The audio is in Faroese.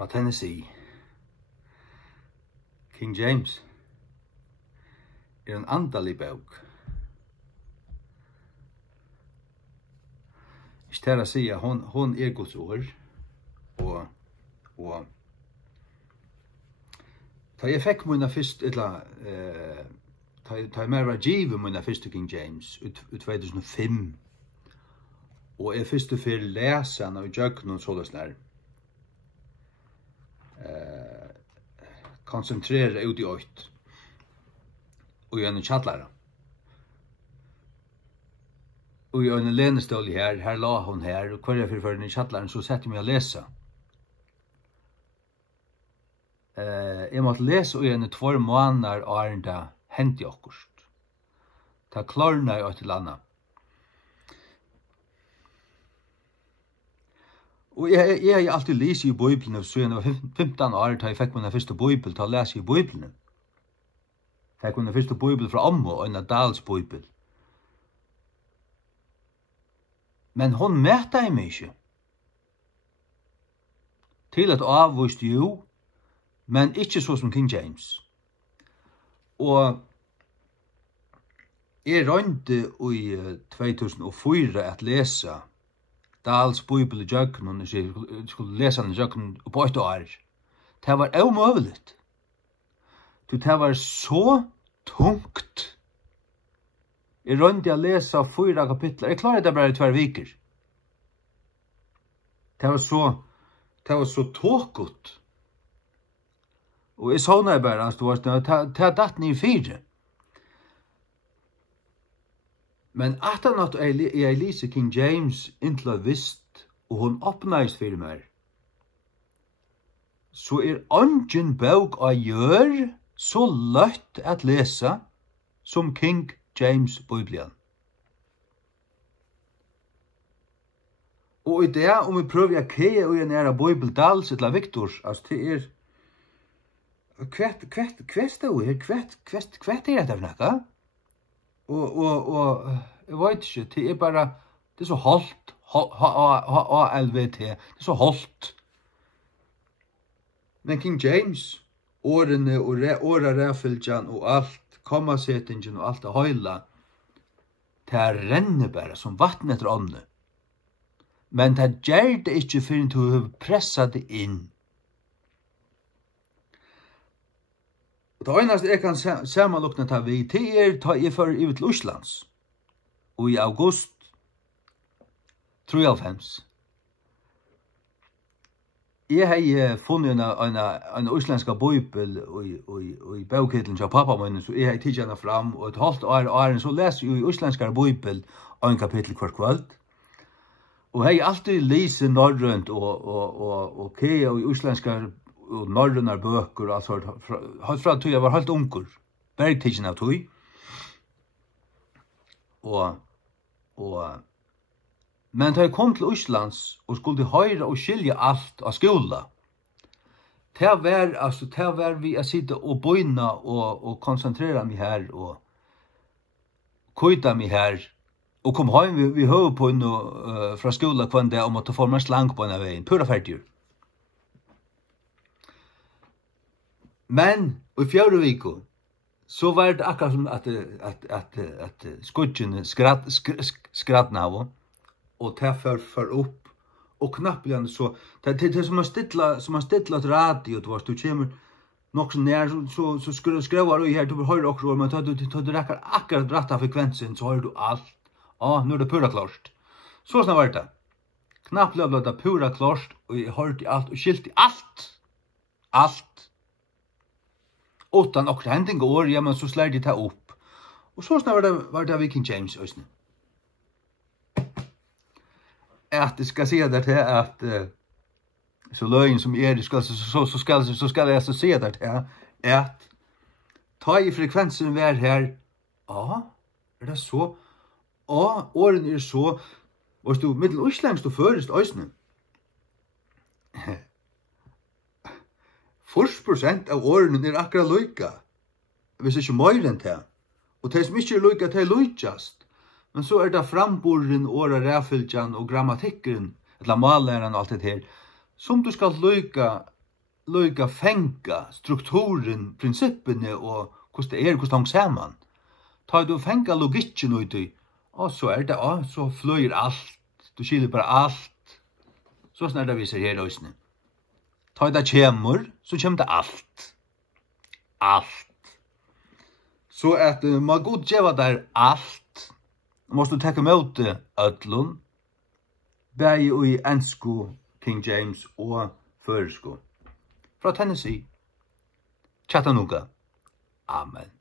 fra Tennessee. King James en andalig bok. Ikke til å si at hon Guds ord, og da jeg fikk mine først, da jeg mer var givet mine første King James ut 2005, og jeg første for lesen av Jøkken og sånn der, konsentrere ut i øyt, og i en kjallere. Og i en lenestål her la hun her, og hver jeg for den i kjalleren, så setter jeg meg å lese. Jeg måtte lese i en 2 måneder og er det hendt i akkurat. Det klarner jeg til landet. Og jeg har alltid lest i Bibelen, så jeg var 15 år da jeg fikk min første Bibel, til å lese i Bibelen. Jeg fikk min første Bibel fra Ammo, og en Dals Bibel. Men hon mæta jeg meg ikke. Til at avvist jo, men ikke så som King James. Og jeg rønte i 2004 at lese Dals Bibel i Jøkken, og jeg skulle lese den i Jøkken på 8 år. Det var omøvelig. Det var så tungt. Jeg rønte å lese 4 kapitler. Jeg klarer det bare i 2 viker. Det var så tåkigt. Og jeg savner bare, det er datt ned i 4. Men at jeg lyser King James inntil å visst, og hun åpnes for meg, så ingen bok å gjøre så lett at lese som King James Bibelen. Og i det, om vi prøver å kjøre og en ære Bibel Dals til Victor, altså det Kvest er her, kvest er dette for noe? Og jeg vet ikke, det bare, det så holdt, HLVT, det så holdt. Men King James, årene og ræfylgjan og alt, kommasetingen og alt det høyla, det renner bare som vatten etter ånne. Men det gjør det ikke før du har presset det inn. Og det eneste jeg kan sammenlukne ta vi til ta jeg for ut til Oslands. Og i august 93. Jeg har funnet en uslandska bibel i bøkhittelen til pappa min, så jeg har tidsi henne fram, og et halvt år så leser jeg i uslandska bibel en kapittel hver kveld. Og jeg har alltid lyst norrønt og kea og i uslandska og norrønner bøker og alt sånt, fra tog jeg var helt unger, bergtidsen av tog. Men da jeg kom til Oslands og skulle høre og skilje alt av skola, det var vi å sitte og bøyne og konsentrere meg her og køyde meg her og kom hjem vi høy på noe fra skola kvann det om at få meg slang på denne veien, pura ferdig. Men i 4 viker så var det akkurat som at skudgjene skratna av, og det for opp, og knappelig så, det er som man stilla et radio, du kommer nok så nær, så skrevar du her, du hører også, men da du rekker akkurat rett av frekvensen, så hører du alt. Nå er det pura klart. Så sånn var det. Knappelig ble det pura klart, og jeg hørte alt, og skilte alt. Alt. Utan och händing år, ja, men så slår de ta upp. Och så snart var det King James ösnen. Att det ska säga det här att så lögn som så ska jag så se det här att ta i frekvensen vär här. Ja, det så. Ja, åren så. Var du mitteloslängst du först ösnen. 40% av årene akkurat lykka, hvis ikke mer enn det. Og det som ikke lykka, det lykkast. Men så det framboren, åra ræfylgjan og grammatikken, eller mallæren og alt det her, som du skal lykka lukka fenga strukturen, prinsippene og hvordan det hvordan hong saman. Ta du fenga logikken ut i, og så det, så fløyer alt. Du skiljer bare alt. Så er det vi ser her løsene. Ta det kjemur, så kommer det alt. Alt. Så at må god djeva der alt, måste du takke mot ødlun, bæg i ensku King James og føresku. Fra Tennessee. Chattanooga. Amen.